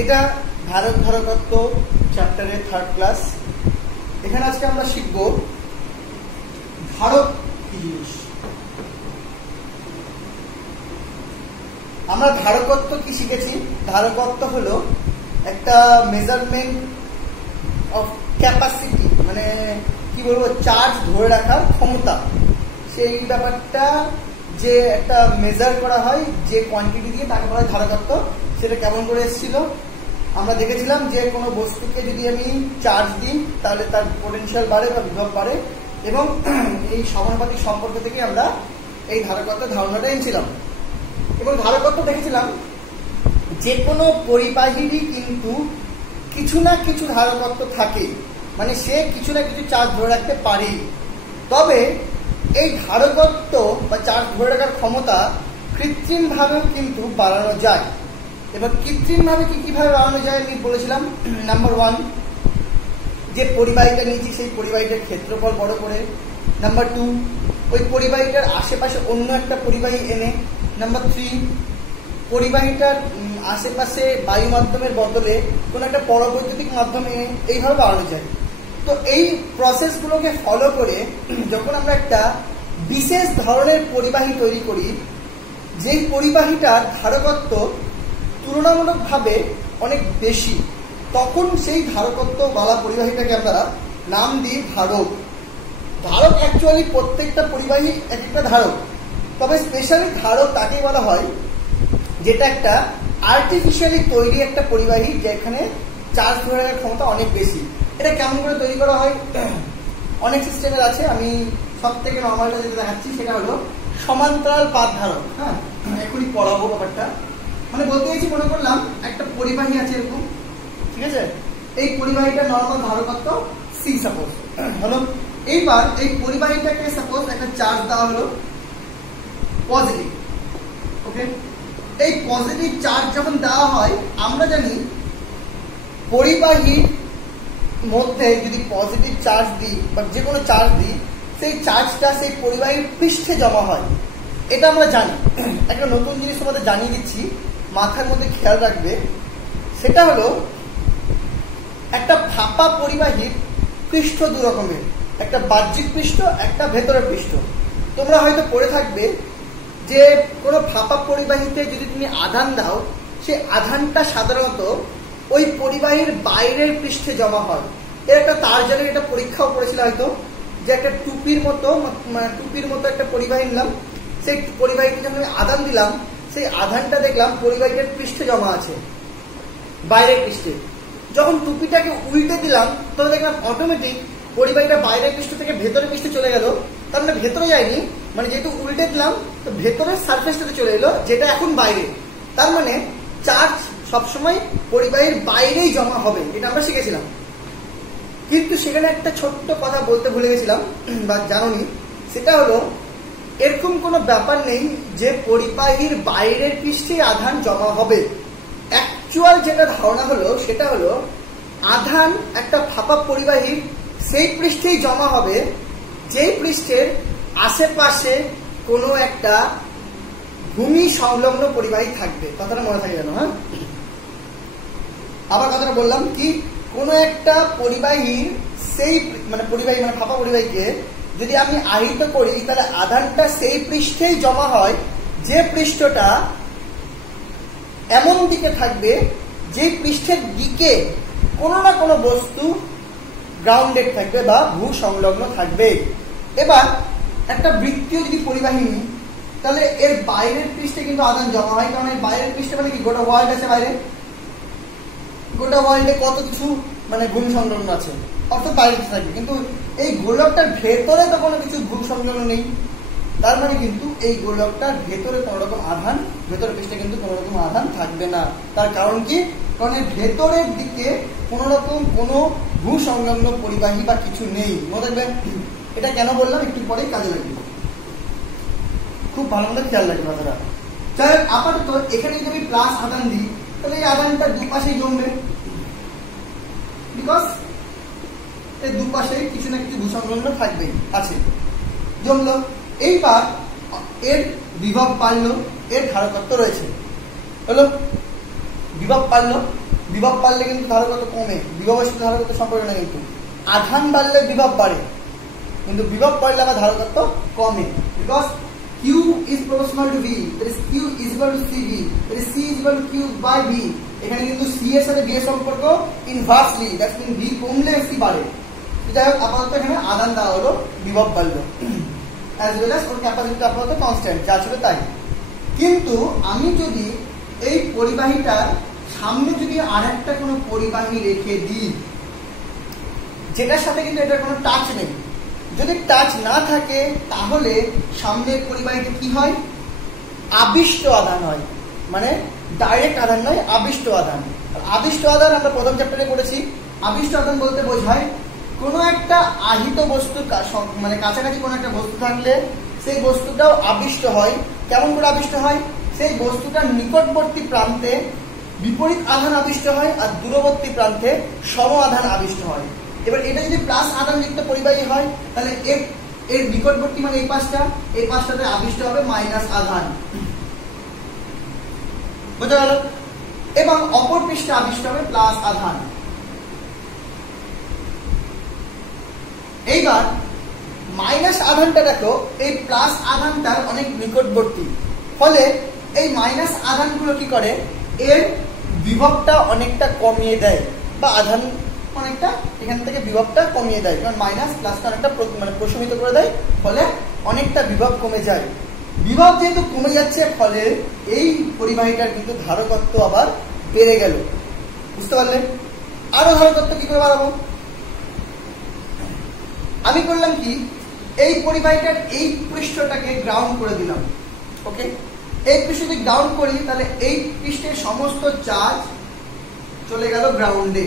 এটা ধারকত্ব চ্যাপ্টারের 3rd class. এখানে আজকে আমরা শিখব ধারক কি জিনিস। আমরা ধারকত্ব কি শিখেছি? ধারকত্ব হলো একটা মেজারমেন্ট অফ ক্যাপাসিটি, মানে কি বলবো, চার্জ ধরে রাখার ক্ষমতা। সেই ব্যাপারটা যে একটা মেজার করা হয় যে কোয়ান্টিটি দিয়ে, তাকে বলা হয় ধারকত্ব। সেটা কেমন করে এসেছিল আমরা দেখেছিলাম, যে কোনো বস্তুকে যদি আমি চার্জ দিই তাহলে তার পোটেনশিয়াল বাড়ে বা বিভব বাড়ে, এবং এই সমানুপাতিক সম্পর্ক থেকে আমরা এই ধারকত্বের ধারণাটা এনেছিলাম। এবং ধারকত্ব দেখেছিলাম যে কোনো পরিবাহীরই কিন্তু কিছু না কিছু ধারকত্ব থাকে, মানে সে কিছু না কিছু চার্জ ধরে রাখতে পারে। তবে এই ধারকত্ব বা চার্জ ধরে রাখার ক্ষমতা কৃত্রিমভাবেও কিন্তু বাড়ানো যায়। এবার কৃত্রিমভাবে কিভাবে বাড়ানো যায় আমি বলেছিলাম। নাম্বার 1, যে পরিবাহীটা নিয়েছি সেই পরিবাহীটার ক্ষেত্রফল বড় করে। নাম্বার 2, ওই পরিবাহীটার আশেপাশে অন্য একটা পরিবাহী এনে। নাম্বার 3, পরিবাহীটার আশেপাশে বায়ু মাধ্যমের বদলে কোনো একটা পরবৈদ্যুতিক মাধ্যমে এনে। এইভাবে বাড়ানো যায়। তো এই প্রসেসগুলোকে ফলো করে যখন আমরা একটা বিশেষ ধরনের পরিবাহী তৈরি করি, যেই পরিবাহীটার ধারকত্ব তুলনামূলকভাবে অনেক বেশি, তখন সেই ধারকত্ব বালা পরিবাহীটাকে আমরা নাম দিই ধারক। ধারক অ্যাকচুয়ালি প্রত্যেকটা পরিবাহী এক একটা ধারক, তবে স্পেশালি ধারক তাকেই বলা হয় যেটা একটা আর্টিফিশিয়ালি তৈরি একটা পরিবাহী, যেখানে চার্জ ধরে রাখার ক্ষমতা অনেক বেশি। এটা কেমন করে তৈরি করা হয়? অনেক সিস্টেমের আছে। আমি সব থেকে নর্মালটা যেটা দেখাচ্ছি সেটা হলো সমান্তরাল পাত ধারক। হ্যাঁ, এখনই পড়াবো ব্যাপারটা। মানে বলতে চাইছি, মনে করলাম একটা পরিবাহী আছে এরকম, ঠিক আছে? এই পরিবাহীটা নর্মাল ধারকত্ব C সাপোজ হলো। এইবার এই পরিবাহীটাকে সাপোজ একটা চার্জ দেওয়া হলো পজিটিভ। ওকে, এই পজিটিভ চার্জ যখন দেওয়া হয়, আমরা জানি পরিবাহীর মধ্যে যদি পজিটিভ চার্জ দিই বা যে কোনো চার্জ দিই, সেই চার্জটা সেই পরিবাহীর পৃষ্ঠে জমা হয়। এটা আমরা জানি। একটা নতুন জিনিস তোমাদের জানিয়ে দিচ্ছি, মাথার মধ্যে খেয়াল রাখবে। সেটা হলো একটা ফাঁপা পরিবাহীর পৃষ্ঠ দু রকমের, একটা বাহ্যিক পৃষ্ঠ, একটা ভেতরের পৃষ্ঠ। তোমরা হয়তো পড়ে থাকবে যে কোনো ফাঁপা পরিবাহীতে যদি তুমি আধান দাও, সেই আধানটা সাধারণত ওই পরিবাহীর বাইরের পৃষ্ঠে জমা হয়। এর একটা তার জালের এটা পরীক্ষাও করেছিল হয়তো, যে একটা টুপির মতো একটা পরিবাহী নিলাম, সেই পরিবাহীতে যখন আমি আধান দিলাম, সেই আধানটা দেখলাম পরিবাহীটার পৃষ্ঠে জমা আছে, বাইরের পৃষ্ঠে। যখন টুপিটাকে উল্টে দিলাম, তখন দেখলাম অটোমেটিক পরিবাহীটা বাইরের পৃষ্ঠ থেকে ভেতরের পৃষ্ঠে চলে গেল। তার মানে ভেতরে যায়নি, মানে যেহেতু উল্টে দিলাম তো ভেতরের সারফেসটাতে চলে এলো, যেটা এখন বাইরে। তার মানে চার্জ সবসময় পরিবাহীর বাইরেই জমা হবে, এটা আমরা শিখেছিলাম। কিন্তু সেখানে একটা ছোট্ট কথা বলতে ভুলে গেছিলাম বা জানোনি, সেটা হলো এরকম কোনো ব্যাপার নেই যে পরিবাহীর বাইরের পৃষ্ঠে আধান জমা হবে। অ্যাকচুয়াল যেটা ধারণা হলো সেটা হলো আধান একটা ফাঁপা পরিবাহীর সেই পৃষ্ঠেই জমা হবে যেই পৃষ্ঠের আশেপাশে কোনো একটা ভূমি সংলগ্ন পরিবাহী থাকবে। কথাটা মনে থাকে জানো? হ্যাঁ, আবার কথাটা বললাম কি, কোনো একটা পরিবাহীর সেই মানে ফাঁপা পরিবাহীকে যদি আমি আহিত করি, তাহলে আধানটা সেই পৃষ্ঠেই জমা হয় যে পৃষ্ঠটা এমন দিকে থাকবে যে পৃষ্ঠের দিকে কোনো না কোনো বস্তু গ্রাউন্ডেড থাকবে বা ভূ সংলগ্ন থাকবে। এবার একটা বৃত্তীয় যদি পরিবাহী নিই, তাহলে এর বাইরের পৃষ্ঠে কিন্তু আধান জমা হয়, কারণ এর বাইরের পৃষ্ঠে মানে কি, গোটা ওয়ার্ল্ড আছে বাইরে, গোটা ওয়ার্ল্ডে কত কিছু মানে ভূমি সংলগ্ন আছে, অর্থাৎ বাইরে থাকবে। কিন্তু এই গোলকটার ভেতরে তো কোনো কিছু ভূমি সংলগ্ন নেই। তার মানে কিন্তু এই গোলকটার ভেতরে কোনো রকম আধান, ভেতরের পৃষ্ঠে কিন্তু কোনো রকম আধান থাকবে না। তার কারণ কি? কারণ এর ভেতরের দিকে কোনো রকম কোনো ভূ সংলগ্ন পরিবাহী বা কিছু নেই। মনে রাখবেন, এটা কেন বললাম একটু পরেই কাজে লাগবে, খুব ভালো মতো খেয়াল রাখবে কথাটা। তাই আপাতত এখানে যদি আমি প্লাস আধান দিই, তাহলে এই আধানটা দুপাশেই জমবে, বিকজ এই দুপাশে কিছু না কিছু ভূ সংলগ্ন থাকবেই, আছে, জমলো। এইবার এর বিভব বাড়লো, এর ধারকত্ব রয়েছে, হলো বিভব বাড়লো। বিভব বাড়লে কিন্তু ধারকত্ব কমে, বিভবের সাথে ধারকত্ব সম্পর্ক না, কিন্তু আধান বাড়লে বিভব বাড়ে, কিন্তু বিভব বাড়লে আবার ধারকত্ব কমে। Because Q is proportional to V, that is Q is equal to CV, that is C is equal to Q by V। এখানে কিন্তু C এর সাথে V এর সম্পর্ক ইনভার্সলি, দ্যাটস মিন V কমলে C বাড়ে। যাই হোক, আপাতত এখানে আধান দেওয়া হলো, বিভব বাড়লো, অ্যাজ ওয়েল অ্যাজ ওর ক্যাপাসিটি আপাতত কনস্ট্যান্ট যা ছিল তাই। কিন্তু আমি যদি এই পরিবাহীটার সামনে যদি আরেকটা কোনো পরিবাহী রেখে দিই যেটার সাথে কিন্তু এটার কোনো টাচ নেই, যদি টাচ না থাকে তাহলে সামনের পরিবাহীতে কি হয়? আবিষ্ট আধান হয়, মানে ডাইরেক্ট আধান নয়, আবিষ্ট আধান। আবিষ্ট আধান আমরা প্রথম চ্যাপ্টারে পড়েছি। আবিষ্ট আধান বলতে বোঝায় কোনো একটা আহিত বস্তু, মানে কাছাকাছি কোনো একটা বস্তু থাকলে সেই বস্তুটাও আবিষ্ট হয়। কেমন করে আবিষ্ট হয়? সেই বস্তুটার নিকটবর্তী প্রান্তে বিপরীত আধান আবিষ্ট হয় আর দূরবর্তী প্রান্তে সম আধান আবিষ্ট হয়। এবার এটা যদি প্লাস আধানযুক্ত পরিবাহী হয় তাহলে এর নিকটবর্তী মানে এই পাশটাতে আবিষ্ট হবে মাইনাস আধান, বোঝা গেল? এবং অপর পৃষ্ঠে আবিষ্ট হবে প্লাস আধান। এইবার মাইনাস আধানটা দেখো, এই প্লাস আধানটার অনেক নিকটবর্তী, ফলে এই মাইনাস আধানগুলো কি করে? এর বিভবটা অনেকটা কমিয়ে দেয়, বা আধান অনেকটা এখান থেকে বিভবটা কমিয়ে দেয়, কারণ মাইনাস প্লাসটা অনেকটা মানে প্রশমিত করে দেয়, ফলে অনেকটা বিভব কমে যায়। বিভব যেহেতু কমে যাচ্ছে, ফলে এই পরিবাহীটার কিন্তু ধারকত্ব আবার বেড়ে গেল। বুঝতে পারলেন? আরো ধারকত্ব কি করে বাড়াবো? আমি করলাম কি, এই পরিবাহীটার এই পৃষ্ঠটাকে গ্রাউন্ড করে দিলাম। ওকে, এই পৃষ্ঠ যদি গ্রাউন্ড করি তাহলে এই পৃষ্ঠের সমস্ত চার্জ চলে গেল গ্রাউন্ডে,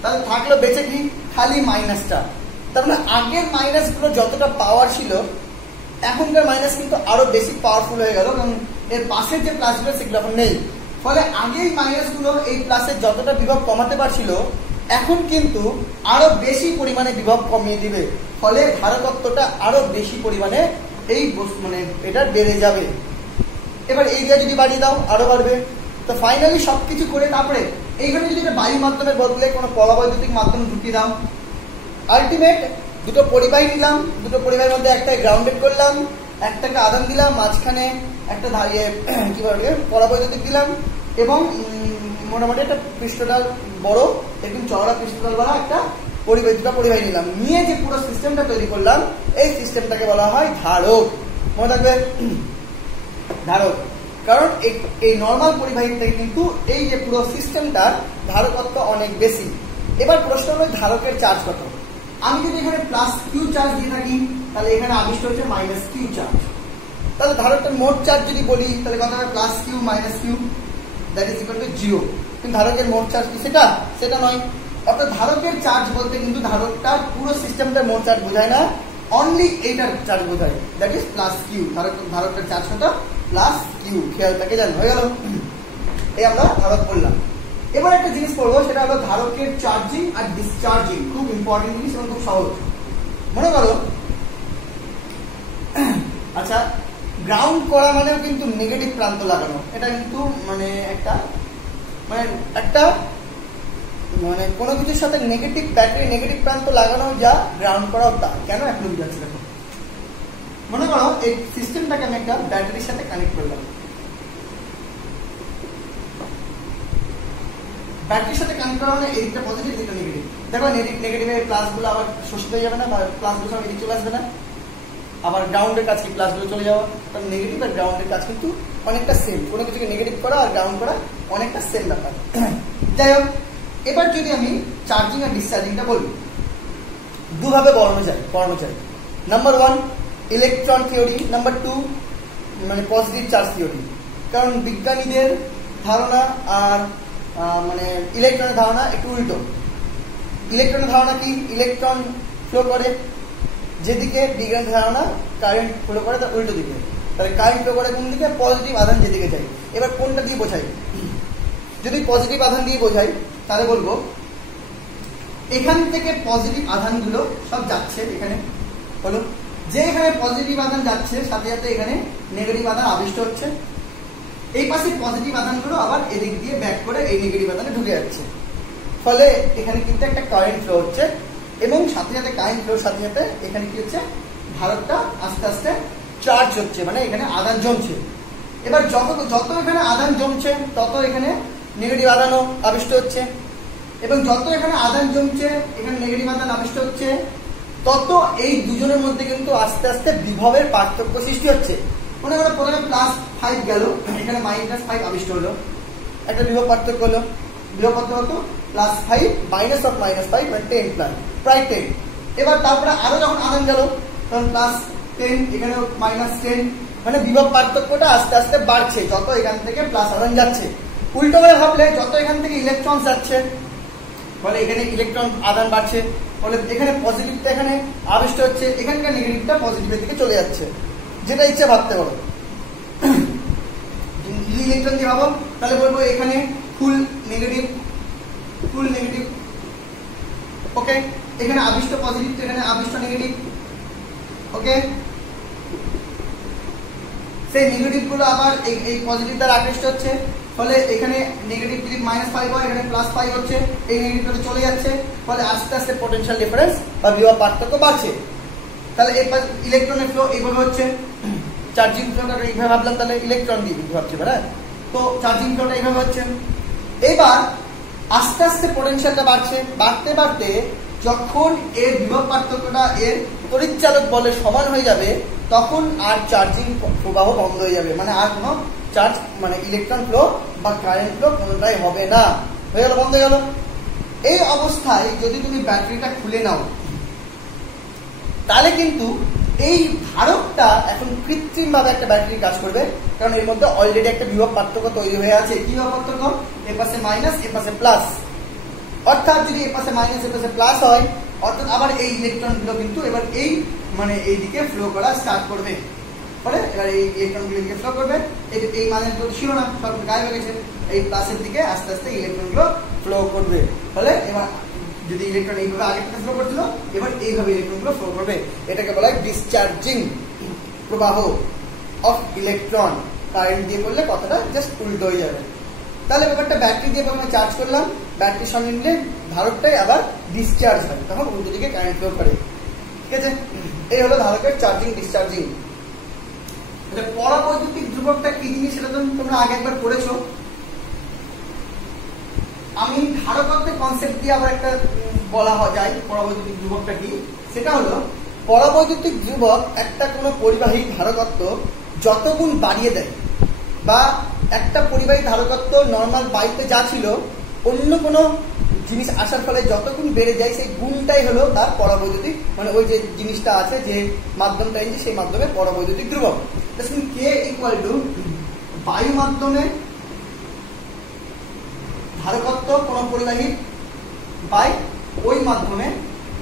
তাহলে থাকলো বেঁচে কি? খালি মাইনাসটা। তার মানে আগের মাইনাস গুলো যতটা পাওয়ার ছিল, এখনকার মাইনাস কিন্তু আরো বেশি পাওয়ারফুল হয়ে গেল, কারণ এর পাশের যে প্লাস গুলো সেগুলো এখন নেই। ফলে আগেই মাইনাস গুলো এই প্লাসের যতটা বিভব কমাতে পারছিল, এখন কিন্তু আরো বেশি পরিমাণে বিভব কমিয়ে দিবে, ফলে ধারকত্বটা আরো বেশি পরিমাণে এই মানে এটা বেড়ে যাবে। এবার এইটা যদি বাড়িয়ে দাও আরো বাড়বে। তো ফাইনালি সবকিছু করে তারপরে এইখানে যদি এটা বায়ু মাধ্যমের বদলে কোনো পরাবৈদ্যুতিক মাধ্যম ঢুকিয়ে দাও, আলটিমেট দুটো পরিবাহী নিলাম, দুটো পরিবাহীর মধ্যে একটা গ্রাউন্ডেড করলাম, একটাকে আধান দিলাম, মাঝখানে একটা দাঁড়িয়ে কি বলে পরাবৈদ্যুতিক দিলাম, এবং মোটামুটি একটা পৃষ্ঠটাল বড়, একদম চওড়া পৃষ্ঠটাল বলা একটা দুটো পরিবাহী নিলাম, নিয়ে যে পুরো সিস্টেমটা তৈরি করলাম, এই সিস্টেমটাকে বলা হয় ধারক। মনে থাকবে, ধারক। কারণ এই নর্মাল পরিবাহীর থেকে কিন্তু এই যে পুরো সিস্টেমটার ধারকত্ব অনেক বেশি। এবার প্রশ্ন হলো ধারকের চার্জ কত? আমি যদি এখানে প্লাস কিউ চার্জ দিয়ে থাকি তাহলে এখানে আবিষ্ট হচ্ছে মাইনাস কিউ চার্জ। তাহলে ধারকটার মোট চার্জ যদি বলি তাহলে কত হবে? Plus Q minus Q, that is equal to 0। কিন্তু ধারকের মোট চার্জ কি সেটা নয়। অর্থাৎ ধারকের চার্জ বলতে কিন্তু ধারকটার পুরো সিস্টেমটার মোট চার্জ বোঝায় না, অনলি এইটার চার্জ বোঝায়, দ্যাট ইজ প্লাস কিউ। ধারকটার চার্জ কত? Plus Q. খেয়ালটাকে জান হয়ে গেল। এই আমরা ধারক বললাম। এবার একটা জিনিস পড়বো, সেটা হলো ধারকের চার্জিং আর ডিসচার্জিং। খুব ইম্পর্টেন্ট জিনিস এবং খুব সহজ। মনে করো, আচ্ছা, গ্রাউন্ড করা মানেও কিন্তু নেগেটিভ প্রান্ত লাগানো। এটা কিন্তু মানে একটা কোনো কিছুর সাথে নেগেটিভ ব্যাটারি, নেগেটিভ প্রান্ত লাগানো যা গ্রাউন্ড করাও তা। কেন এখন বুঝাচ্ছি দেখো। মনে করো এই সিস্টেমটাকে আমি একটা ব্যাটারির সাথে কানেক্ট করলাম। ব্যাটারির সাথে কানেক্ট করা মানে এইটা পজিটিভ, এটা নেগেটিভ। দেখো নেগেটিভের প্লাসগুলো আবার শোষিত হয়ে যাবে না, বা প্লাসগুলো সব এদিকে চলে আসবে না। আবার গ্রাউন্ডের কাজ কি? প্লাসগুলো চলে যাওয়া। কারণ নেগেটিভ আর গ্রাউন্ডের কাজ কিন্তু অনেকটা সেম। কোনো কিছুকে নেগেটিভ করা আর গ্রাউন্ড করা অনেকটা সেম ব্যাপার। যাই হোক, এবার যদি আমি চার্জিং আর ডিসচার্জিংটা বলি, দুভাবে বর্ণনা চাই। নাম্বার 1 ইলেকট্রন থিওরি, নাম্বার 2 মানে পজিটিভ চার্জ থিওরি। কারণ বিজ্ঞানীদের ধারণা আর মানে ইলেকট্রনের ধারণা একটু উল্টো। ইলেকট্রনের ধারণা কি? ইলেকট্রন ফ্লো করে যেদিকে, বিজ্ঞানের ধারণা কারেন্ট ফ্লো করে তার উল্টো দিকে। তাহলে কারেন্ট ফ্লো করে কোন দিকে? পজিটিভ আধান যেদিকে যায়। এবার কোনটা দিয়ে বোঝাই? যদি পজিটিভ আধান দিয়ে বোঝাই তাহলে বলবো এখান থেকে পজিটিভ আধানগুলো সব যাচ্ছে এখানে, হলো যে এখানে পজিটিভ আধান যাচ্ছে সাথে সাথে এখানে নেগেটিভ আধান আবিষ্ট হচ্ছে। এই পাশে পজিটিভ আধানগুলো আবার এদিক দিয়ে ব্যাক করে এই নেগেটিভ আধানে ঢুকে যাচ্ছে, ফলে এখানে কিন্তু একটা কারেন্ট ফ্লো হচ্ছে এবং সাথে সাথে কারেন্ট ফ্লোর সাথে সাথে এখানে কি হচ্ছে, ধারকটা আস্তে আস্তে চার্জ হচ্ছে, মানে এখানে আধান জমছে। এবার যত এখানে আধান জমছে তত এখানে নেগেটিভ আধানও আবিষ্ট হচ্ছে, এবং যত এখানে আধান জমছে এখানে নেগেটিভ আধান আবিষ্ট হচ্ছে, তত এই দুজনের মধ্যে কিন্তু আস্তে আস্তে বিভবের পার্থক্য সৃষ্টি হচ্ছে। মনে করো প্রথমে +5 গেল, এখানে -5 আবিষ্ট হলো, একটা বিভব পার্থক্য হলো। বিভব পার্থক্য হতো +5 -5 মানে 10 প্রায় 10। এবার তারপরে আরো যখন আধান গেল তখন +10, এখানে -10, মানে বিভব পার্থক্যটা আস্তে আস্তে বাড়ছে যত এখান থেকে প্লাস আধান যাচ্ছে। উল্টো করে ভাবলে যত এখান থেকে ইলেকট্রন যাচ্ছে ফলে এখানে ইলেকট্রন আধান বাড়ছে, ফলে এখানে পজিটিভটা এখানে আবিষ্ট হচ্ছে, এখানকার নেগেটিভটা পজিটিভের দিকে চলে যাচ্ছে। যেটা ইচ্ছে ভাবতে পারো, ইলেকট্রন দিয়ে ভাবো তাহলে বলবো এখানে ফুল নেগেটিভ, ওকে, এখানে আবিষ্ট পজিটিভ, এখানে আবিষ্ট নেগেটিভ, ওকে। সেই নেগেটিভ গুলো আবার এই পজিটিভ দ্বারা আকৃষ্ট হচ্ছে, ফলে এখানে নেগেটিভ যদি -5 হয় এখানে +5 হচ্ছে, এই নেগেটিভটা চলে যাচ্ছে, ফলে আস্তে আস্তে পটেনশিয়াল ডিফারেন্স বা বিভব পার্থক্য বাড়ছে। তাহলে এই ইলেকট্রনের ফ্লো এইভাবে হচ্ছে, চার্জিং ফ্লোটা এইভাবে ভাবলাম, তাহলে ইলেকট্রন দিয়ে ভাবছি হ্যাঁ, তো চার্জিং ফ্লোটা এইভাবে হচ্ছে। এবার আস্তে আস্তে পটেনশিয়ালটা বাড়ছে, বাড়তে বাড়তে যখন এর বিভব পার্থক্যটা এর তড়িৎচালক বলের সমান হয়ে যাবে তখন আর চার্জিং প্রবাহ বন্ধ হয়ে যাবে, মানে আর কোনো চার্জ মানে ইলেকট্রন ফ্লো বা কারেন্ট ফ্লো কোনোটাই হবে না, হয়ে গেল, বন্ধ হয়ে গেল। এই অবস্থায় যদি তুমি ব্যাটারিটা খুলে নাও তাহলে কিন্তু এই ধারকটা এখন কৃত্রিম ভাবে একটা ব্যাটারি কাজ করবে, কারণ এর মধ্যে অলরেডি একটা বিভব পার্থক্য তৈরি হয়ে আছে। কি বিভব পার্থক্য? এর পাশে মাইনাস, এর পাশে প্লাস। অর্থাৎ যদি এর পাশে মাইনাস, এর পাশে প্লাস হয়, অর্থাৎ আবার এই ইলেকট্রন গুলো কিন্তু এবার এই মানে এই দিকে ফ্লো করা স্টার্ট করবে, ফলে এবার এই ইলেকট্রন গুলো দিকে ফ্লো করবে। এই মানের তো ছিল না, সব গায়েব হয়ে গেছে, এই প্লাসের দিকে আস্তে আস্তে ইলেকট্রন গুলো ফ্লো করবে, ফলে এবার যদি ইলেকট্রন এইভাবে আগে থেকে ফ্লো করছিল এবার এইভাবে ইলেকট্রন গুলো ফ্লো করবে। এটাকে বলা হয় ডিসচার্জিং প্রবাহ অফ ইলেকট্রন। কারেন্ট দিয়ে করলে কথাটা জাস্ট উল্টো হয়ে যাবে। তাহলে ব্যাপারটা ব্যাটারি দিয়ে প্রথমে চার্জ করলাম, ব্যাটারির সঙ্গে মিলে ধারকটাই আবার ডিসচার্জ হয়, তখন উল্টো দিকে কারেন্ট ফ্লো করে। ঠিক আছে, এই হলো ধারকের চার্জিং ডিসচার্জিং। পরাবৈদ্যুতিক ধ্রুবকটা কি জিনিস সেটা তো তোমরা আগে একবার পড়েছো। আমি ধারকত্বের কনসেপ্ট দিয়ে আবার একটা বলা যায় পরাবৈদ্যুতিক ধ্রুবকটা কি। সেটা হলো পরাবৈদ্যুতিক ধ্রুবক একটা কোনো পরিবাহী ধারকত্ব যত গুণ বাড়িয়ে দেয়, বা একটা পরিবাহী ধারকত্ব নর্মাল বাইতে যা ছিল অন্য কোনো জিনিস আসার ফলে যত গুণ বেড়ে যায় সেই গুণটাই হলো তার পরাবৈদ্যুতিক, মানে ওই যে জিনিসটা আছে যে মাধ্যমটা আছে সেই মাধ্যমে পরাবৈদ্যুতিক ধ্রুবক। কে ইকুয়াল টু বায়ু মাধ্যমে ধারকত্ব কোন পরিবাহী বাই ওই মাধ্যমে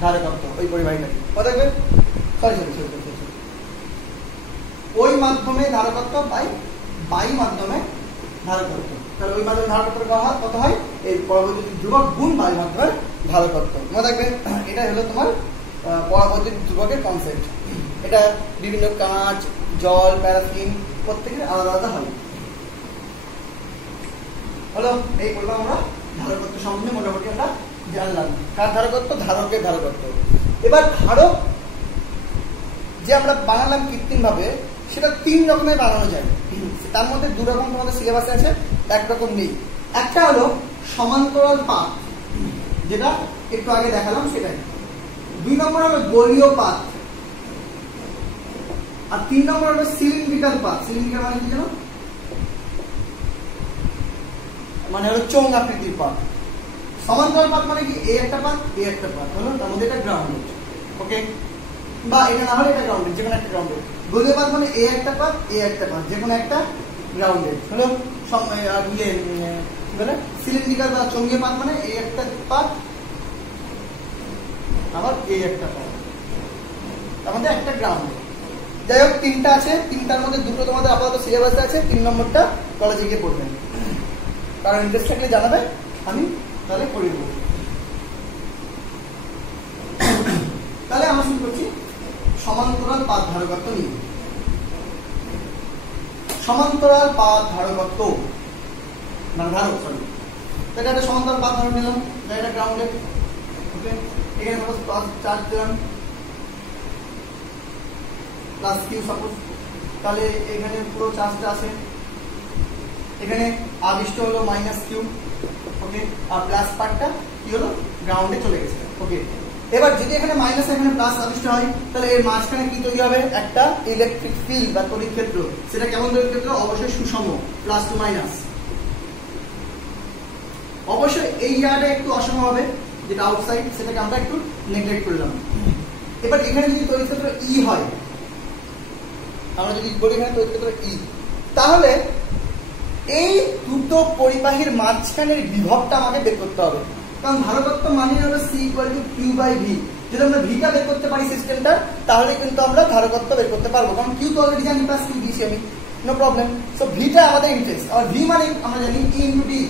ধারকত্ব ওই পরিবাহীটা কথা বলবে, ওই মাধ্যমে ধারকত্ব বাই বায়ু মাধ্যমে ধারকত্ব। তাহলে ওই মাধ্যমে ধারকত্ব কত হয়? এই পরাবৈদ্যুতিক ধ্রুবক গুণ বায়ু মাধ্যমের ধারকত্ব। মনে রাখবে এটা হলো তোমার পরাবৈদ্যুতিক ধ্রুবকের কনসেপ্ট। এটা বিভিন্ন কাঁচ, জল, প্যারাফিন প্রত্যেকের আলাদা আলাদা হয়। হলো এই বললাম আমরা ধারকত্ব সম্বন্ধে মোটামুটি আমরা জানলাম। কার ধারকত্ব? ধারকের ধারকত্ব। এবার ধারক যে আমরা বানালাম কৃত্রিম ভাবে সেটা 3 রকমের বানানো যায়। তার মধ্যে 2 রকম তোমাদের সিলেবাসে আছে, 1 রকম নেই। একটা হলো সমান্তরাল পাত, যেটা একটু আগে দেখালাম সেটাই। 2 নম্বর হলো গোলীয় পাত, আর 3 নম্বর হলো সিলিন্ড্রিক্যাল পাত। সিলিন্ড্রিক্যাল মানে কি জানো? মানে হলো চোঙ আকৃতির পাত। সমান্তরাল পাত মানে কি? এই একটা পাত, এই একটা পাত হলো, তার মধ্যে এটা গ্রাউন্ডেড, ওকে, বা এটা না হলে এটা গ্রাউন্ডেড, যেকোনো একটা গ্রাউন্ডেড। গোলীয় পাত মানে এই একটা পাত, এই একটা পাত, যেকোনো একটা গ্রাউন্ডেড হলো। কি বলে সিলিন্ড্রিক্যাল বা চৌঙ্গীয় পাত মানে এই একটা পাত, আবার এই একটা পাত, তার মধ্যে একটা গ্রাউন্ডেড। যাই হোক 3টা আছে, 3টার মধ্যে 2টো তোমাদের আপাতত সিলেবাসে আছে, 3 নম্বরটা কলেজে গিয়ে পড়বেন। কারণ ইন্টারেস্ট থাকলে জানাবে, আমি তাহলে করে দেবো। তাহলে আমরা শুরু করছি সমান্তরাল পাত ধারকত্ব নিয়ে। সমান্তরাল পাত ধারকত্ব মানে ধারক সরি, এটা একটা সমান্তরাল পাত ধারক নিলাম, এটা গ্রাউন্ডেড। ওকে, এখানে সাপোজ প্লাস চার্জ দিলাম প্লাস কিউ সাপোজ, তাহলে এখানে পুরো চার্জটা আছে, এখানে আবিষ্ট হলো মাইনাস কিউ। ওকে, আর প্লাস পার্টটা কি হলো গ্রাউন্ডে চলে গেছে। ওকে, এবার যদি এখানে মাইনাস এখানে প্লাস আবিষ্ট হয় তাহলে এর মাঝখানে কি তৈরি হবে, একটা ইলেকট্রিক ফিল্ড বা তড়িৎ ক্ষেত্র। সেটা কেমন তড়িৎ ক্ষেত্র, অবশ্যই সুষম, প্লাস টু মাইনাস। অবশ্যই এই জায়গাটা একটু অসম হবে, যেটা আউটসাইড, সেটাকে আমরা একটু নেগলেক্ট করলাম। এবার এখানে যদি তড়িৎ ক্ষেত্র ই হয়, আমরা যদি বলি এখানে তড়িৎ ক্ষেত্র ই, তাহলে এই দুটো পরিবাহীর মাঝখানের বিভবটা আমাকে বের করতে হবে। কারণ ধারকত্ব মানে হলো C equal to Q by V. যদি আমরা ভিটা বের করতে পারি সিস্টেমটা, তাহলে কিন্তু আমরা ধারকত্ব বের করতে পারবো। কারণ কিউ তো অলরেডি জানি, প্লাস কিউ দিয়েছি আমি, নো প্রবলেম। সো ভিটা আমাদের ইন্টারেস্ট। আর ভি মানে আমরা জানি ই ইন্টু ডি।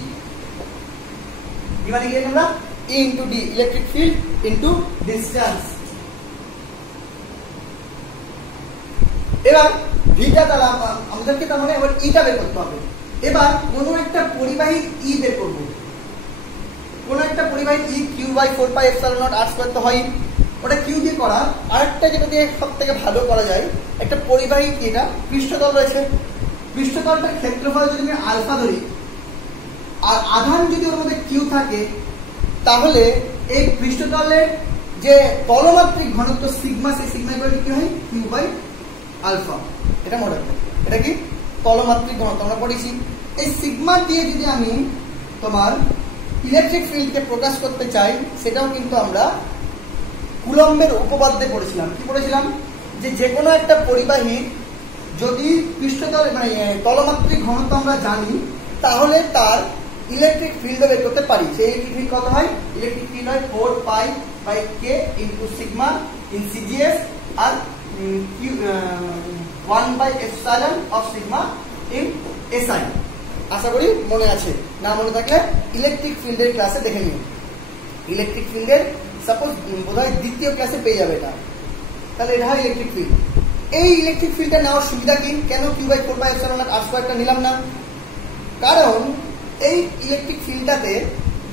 ভি মানে কি আমরা E into D, electric field into distance. এবার ভিটা দ্বারা আমাদেরকে তার মানে এবার ইটা বের করতে হবে। এবার কোন একটা পরিবাহী ই বের করব, কোন একটা পরিবাহী E Q by 4 pi epsilon naught r square তো হয়, ওটা কিউ দিয়ে করা। আরেকটা যেটা দিয়ে সবথেকে ভালো করা যায়, একটা পরিবাহী কি, এটা পৃষ্ঠতল রয়েছে, পৃষ্ঠতলটার ক্ষেত্রফল যদি আমি আলফা ধরি আর আধান যদি ওর মধ্যে কিউ থাকে, তাহলে এই পৃষ্ঠতলের যে তলমাত্রিক ঘনত্ব সিগমা, সেই সিগমা ইকুয়াল টু কি হয়, কিউ বাই আলফা। এটা মনে রাখবে, এটা কি তলমাত্রিক ঘনত্ব আমরা পড়েছি। এই সিগমা দিয়ে যদি আমি তোমার ইলেকট্রিক ফিল্ডকে প্রকাশ করতে চাই, সেটাও কিন্তু আমরা কুলম্বের উপপাদ্যে পড়েছিলাম। কি পড়েছিলাম, যে যে কোনো একটা পরিবাহী যদি পৃষ্ঠতল মানে তলমাত্রিক ঘনত্ব আমরা জানি, তাহলে তার ইলেকট্রিক ফিল্ড বের করতে পারি। সেই ইলেকট্রিক ফিল্ড কত হয়, ইলেকট্রিক ফিল্ড হয় 4 pi by K into sigma in CGS আর 1 by epsilon of sigma in SI. আশা করি মনে আছে, না মনে থাকলে ইলেকট্রিক ফিল্ডের ক্লাসে দেখে নিও। ইলেকট্রিক ফিল্ডের সাপোজ বোধহয় দ্বিতীয় ক্লাসে পেয়ে যাবে এটা। তাহলে এটা হয় ইলেকট্রিক ফিল্ড। এই ইলেকট্রিক ফিল্ডটা নেওয়ার সুবিধা কি, কেন Q by 4 pi epsilon naught R স্কয়ারটা নিলাম না? কারণ এই ইলেকট্রিক ফিল্ডটাতে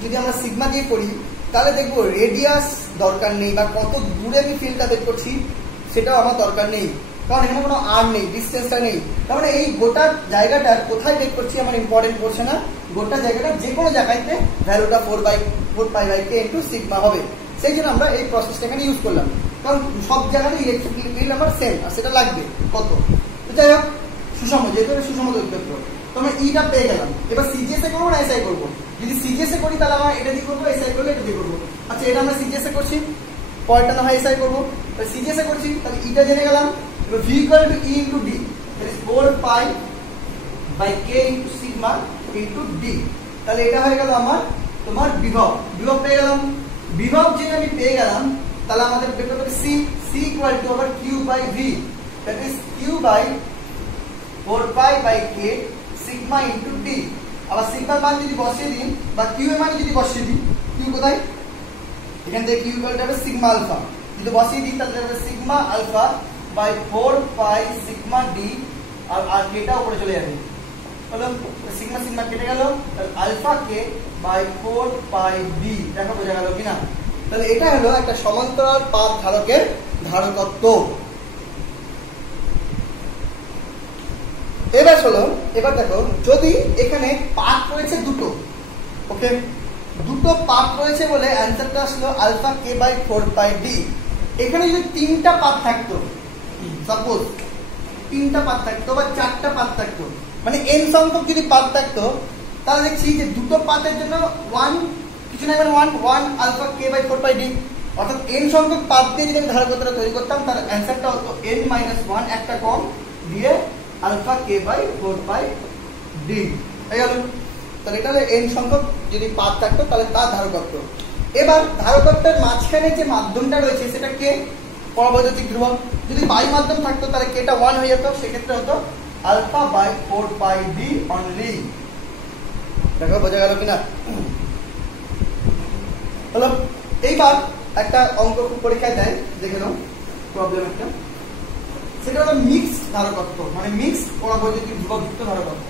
যদি আমরা সিগমা দিয়ে করি, তাহলে দেখবো রেডিয়াস দরকার নেই, বা কত দূরে আমি ফিল্ডটা বের করছি সেটাও আমার দরকার নেই, কারণ এখানে কোনো আর নেই, ডিস্টেন্সটা নেই। তার মানে এই গোটা জায়গাটার কোথায় বের করছি আমার ইম্পর্টেন্ট পড়ছে না, গোটা জায়গাটা যে কোনো জায়গাতে ভ্যালুটা 4 pi by K into sigma হবে। সেই জন্য আমরা এই প্রসেসটা এখানে ইউজ করলাম, কারণ সব জায়গাতে ইলেকট্রিক ফিল্ড আমার সেম, আর সেটা লাগবে কত। তো যাই হোক, সুষম, যেহেতু সুষম তড়িৎ ক্ষেত্র, তো আমরা ইটা পেয়ে গেলাম। এবার সিজিএস এ করবো না এসআই করবো? যদি সিজিএস এ করি তাহলে আমরা এটা দিয়ে করবো, এসআই করলে এটা দিয়ে করবো। আচ্ছা, এটা আমরা সিজিএস এ করছি, পরেরটা না হয় এসআই করবো। সিজিএস এ করছি, তাহলে ইটা জেনে গেলাম। এবার V equal to E into D, that is 4 pi by K into sigma into D. তাহলে এটা হয়ে গেল আমার তোমার বিভব। বিভব পেয়ে গেলাম। বিভব যে আমি পেয়ে গেলাম, তাহলে আমাদের বের করতে হবে সি। সি ইকুয়াল টু আবার Q by V, that is Q by 4 pi by K sigma into D. আবার সিগমার মান যদি বসিয়ে দিই, বা কিউ এর মান যদি বসিয়ে দিই, কিউ কোথায়, এখান থেকে কিউ ইকুয়াল টু হবে সিগমা আলফা। যদি বসিয়ে দিই তাহলে হবে sigma alpha by 4 pi sigma D, আর কেটা উপরে চলে যাবে। হলো সিগমা সিগমা কেটে গেল, তাহলে alpha K by 4 pi D. দেখো বোঝা গেল কিনা? তাহলে এটা হলো একটা সমান্তরাল পাত ধারকের ধারকত্ব। এবার দেখো, যদি এখানে পাত রয়েছে দুটো, ওকে, দুটো পাত রয়েছে বলে অ্যান্সারটা আসলো alpha K by 4 pi D. এখানে যদি তিনটা পাত থাকতো, সাপোজ তিনটা পাত থাকতো বা চারটা পাত থাকতো, মানে এন সংখ্যক যদি পাত থাকতো, তাহলে দেখছি যে দুটো পাতের জন্য 1 কিছু না, মানে 1 alpha K by 4 pi D. অর্থাৎ এন সংখ্যক পাত দিয়ে যদি আমি ধারকত্বটা তৈরি করতাম, তার অ্যান্সারটা হতো n মাইনাস 1, একটা কম দিয়ে alpha K by 4 pi D হয়ে গেল। তাহলে এটা হলো এন সংখ্যক যদি পাত থাকতো, তাহলে তার ধারকত্ব। এবার ধারকত্বের মাঝখানে যে মাধ্যমটা রয়েছে সেটা কে, পরাবৈদ্যুতিক ধ্রুবক। যদি বায়ু মাধ্যম থাকতো তাহলে কেটা 1 হয়ে যেত, সেক্ষেত্রে হতো alpha by 4 pi D only. দেখো বোঝা গেল কিনা? হলো। এইবার একটা অঙ্ক পরীক্ষায় দেয়, দেখে নাও প্রবলেম একটা। সেটা হলো মিক্সড ধারকত্ব, মানে মিক্সড পরাবৈদ্যুতিক ধ্রুবকযুক্ত ধারকত্ব।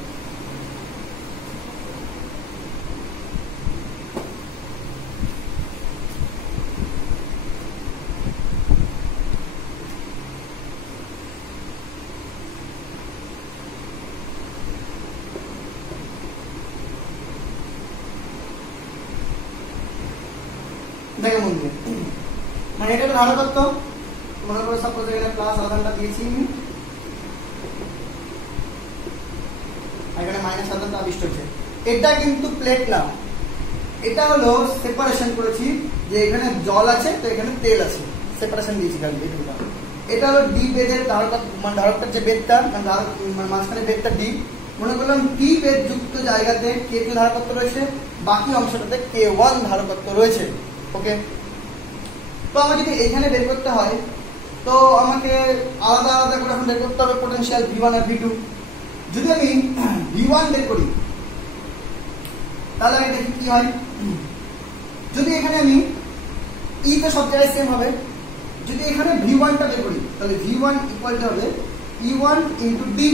দেখো বন্ধু, মানে এটা ধারকত্ব, মনে করো সাপোজ এখানে প্লাস আধানটা দিয়েছি, এখানে মাইনাস আধানটা আবিষ্ট হচ্ছে। এটা কিন্তু প্লেট না, এটা হলো সেপারেশন করেছি, যে এখানে জল আছে তো এখানে তেল আছে, সেপারেশন দিয়েছি খালি এটুকুটা। এটা হলো ডি বেদের ধারকত্ব, মানে ধারকটার যে বেদটা, মানে মাঝখানে বেদটা ডি, মনে করলাম ডি বেদ যুক্ত জায়গাতে কে2 ধারকত্ব রয়েছে, বাকি অংশটাতে কে1 ধারকত্ব রয়েছে। ওকে, তো আমার যদি এখানে বের করতে হয় তো আমাকে আলাদা আলাদা করে এখন বের করতে হবে পোটেনশিয়াল V1 আর V2। যদি আমি V1 বের করি তাহলে আমি দেখি কি হয়। যদি এখানে আমি ই তো সব জায়গায় সেম হবে, যদি এখানে V1টা বের করি তাহলে V1 ইকুয়াল টু হবে E1 ইন্টু ডি,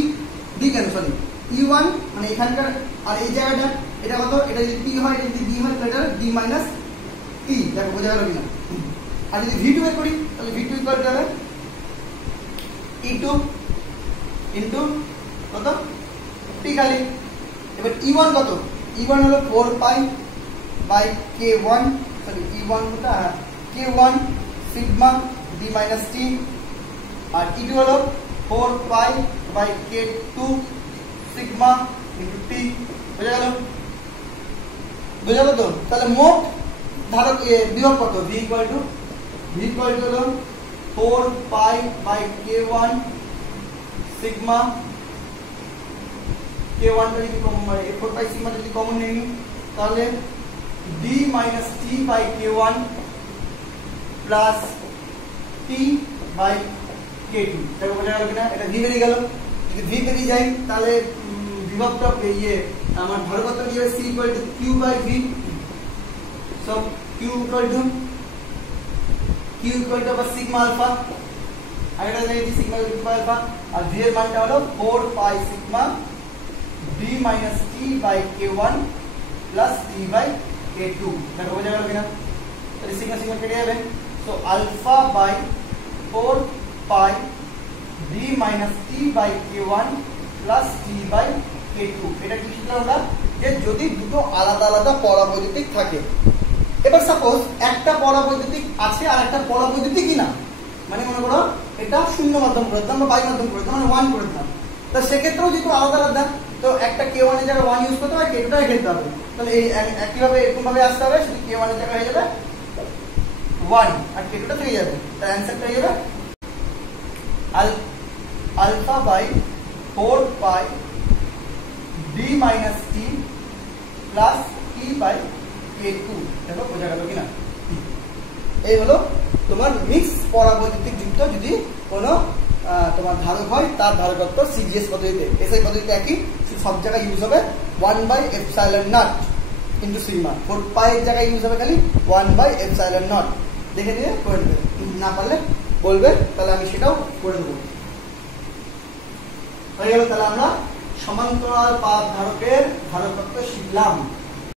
ডি কেন সরি E1 মানে এখানকার, আর এই জায়গাটা এটা কত, এটা যদি টি হয়, এটা যদি ডি হয় তাহলে এটা ডি মাইনাস টি। দেখো বোঝা গেল কিনা। আর যদি V2 বের করি তাহলে V2 ইকুয়াল টু হবে E2 ইন্টু কত টি খালি। এবার E1 কত, E1 হলো 4 pi by K1, sorry E1 কত, K1 sigma d minus t, আর E2 হলো 4 pi by K2 sigma into t. বোঝা গেল, বোঝা গেল তো। তাহলে মোট ধারক বিভব কত, V ইকুয়াল টু হলো 4 pi by K1 sigma, K1 টা যদি কমন, মানে 4 পাই সিগমা যদি কমন নেই তাহলে D minus T by K1 plus T by K2। দেখো বোঝা গেল কিনা, এটা V বেরিয়ে গেল। যদি V বেরিয়ে যায় তাহলে বিভবটা আমার ধারকত্ব কি হবে, C equal to Q by V। So Q equal to আবার সিগমা আলফা, আর এটা দেখি সিগমা ইকুয়াল টু আলফা, আর V এর মানটা হলো 4 pi sigma D minus T by K1 plus T by K2। দেখো বোঝা গেল কিনা, তাহলে সিগমা সিগমা কেটে যাবে। So alpha by 4 pi D minus T by K1 plus T by K2। এটা কি শিখলাম আমরা, যে যদি দুটো আলাদা আলাদা পরাবৈদ্যুতিক থাকে। এবার সাপোজ একটা পরাবৈদ্যুতিক আছে আর একটা পরাবৈদ্যুতিকই না, মানে মনে করো এটা শূন্য মাধ্যম করে দিলাম বা বাই মাধ্যম করে দিলাম, মানে 1 করে দিলাম, তো সেক্ষেত্রেও যেহেতু আলাদা আলাদা, তো একটা K1 এর জায়গায় 1 ইউজ করতে হবে, K2 টাকে খেলতে হবে। তাহলে এই একইভাবে এরকম ভাবে আসতে হবে, শুধু K1 এর জায়গায় হয়ে যাবে 1 আর K2 টা থেকে যাবে। তার অ্যানসারটা হয়ে যাবে alpha by 4 pi D minus T plus T by K2। দেখো বোঝা গেল কিনা। এই হলো তোমার মিক্স পরাবৈদ্যুতিক যুক্ত যদি কোনো তোমার ধারক হয় তার ধারকত্ব সিজিএস পদ্ধতিতে, এসআই পদ্ধতিতে একই, সব জায়গায় ইউজ হবে 1/ε0 ইনটু সিগমা। 4 পাই এর জায়গায় ইউজ হবে খালি 1/ε0। দেখে নিয়ে করে নেবে, না পারলে বলবে, তাহলে আমি সেটাও করে দেবো। হয়ে গেল, তাহলে আমরা সমান্তরাল পাত ধারকের ধারকত্ব শিখলাম।